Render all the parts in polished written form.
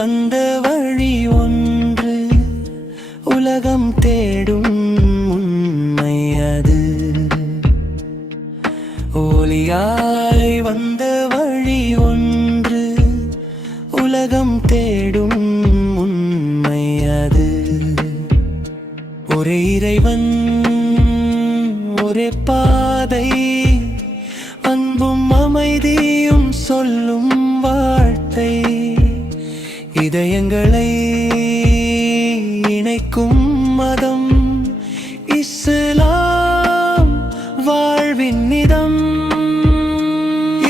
வந்த வழி ஒன்று, உலகம் தேடும் உண்மை அது. ஒளியாய் வந்த வழி ஒன்று, உலகம் தேடும் உண்மை அது. ஒரே இறைவன், ஒரே பாதை, அன்பும் அமைதியும் சொல்லும் வார்த்தை. இதயங்களை இணைக்கும் மதம் இஸ்லாம், வாழ்வின் நிதம்.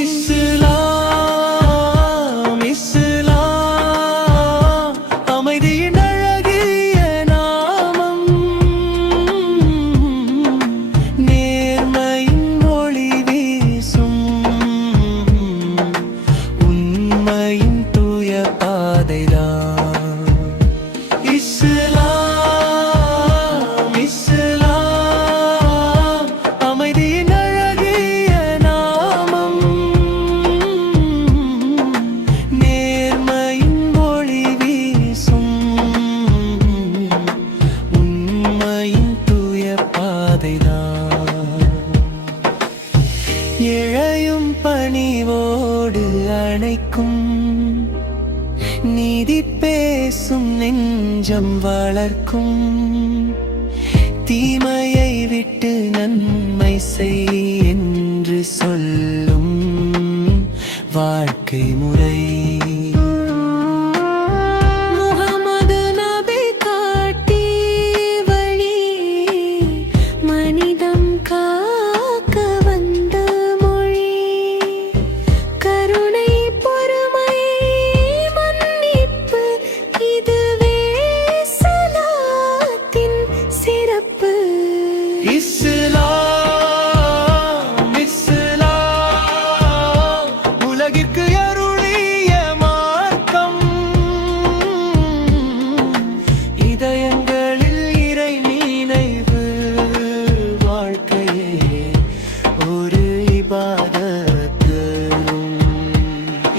இஸ்லாம், இஸ்லாம், அமைதியின் அழகிய நாமம். நேர்மையின் ஒளி வீசும், உண்மையின் தூய பாதைதான் இஸ்லாம். இஸ்லாம், அமைதியின் அழகிய நாமம். நேர்மையின் ஒளி வீசும், உண்மையின் தூய பாதைதான். ஏழையும் பணிவோடு அணைக்கும், நீதி பேசும் நெஞ்சம் வளர்க்கும். தீமையை விட்டு நன்மை செய் என்று சொல்லும் வாழ்க்கை முறை. முகமது நபி காட்டி வழி, மனிதம் காக்க வந்த மொழி. கருணை, பொறுமை, மன்னிப்பு, இதுவே சலாத்தின் சிறப்பு. இஸ்லாம், இஸ்லாம், உலகிற்கு அருளிய மார்க்கம். இதயங்களில் இறை நினைவு, வாழ்க்கையே ஒரு இபாதத்.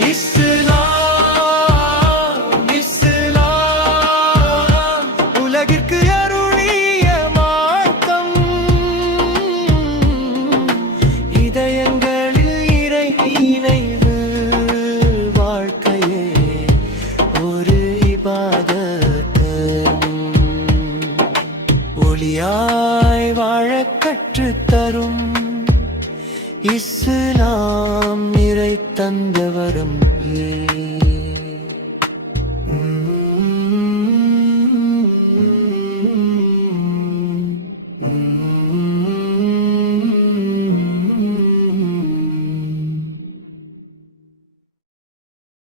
இஸ்லாம், இஸ்லாம், உலகிற்கு அருளிய மார்க்கம். இதயங்களில் இறை நினைவு, வாழ்க்கையே ஒரு இபாதத். ஒளியாய் வாழக் கற்றுத் தரும் இஸ்லாம், இறை தந்த வரம்.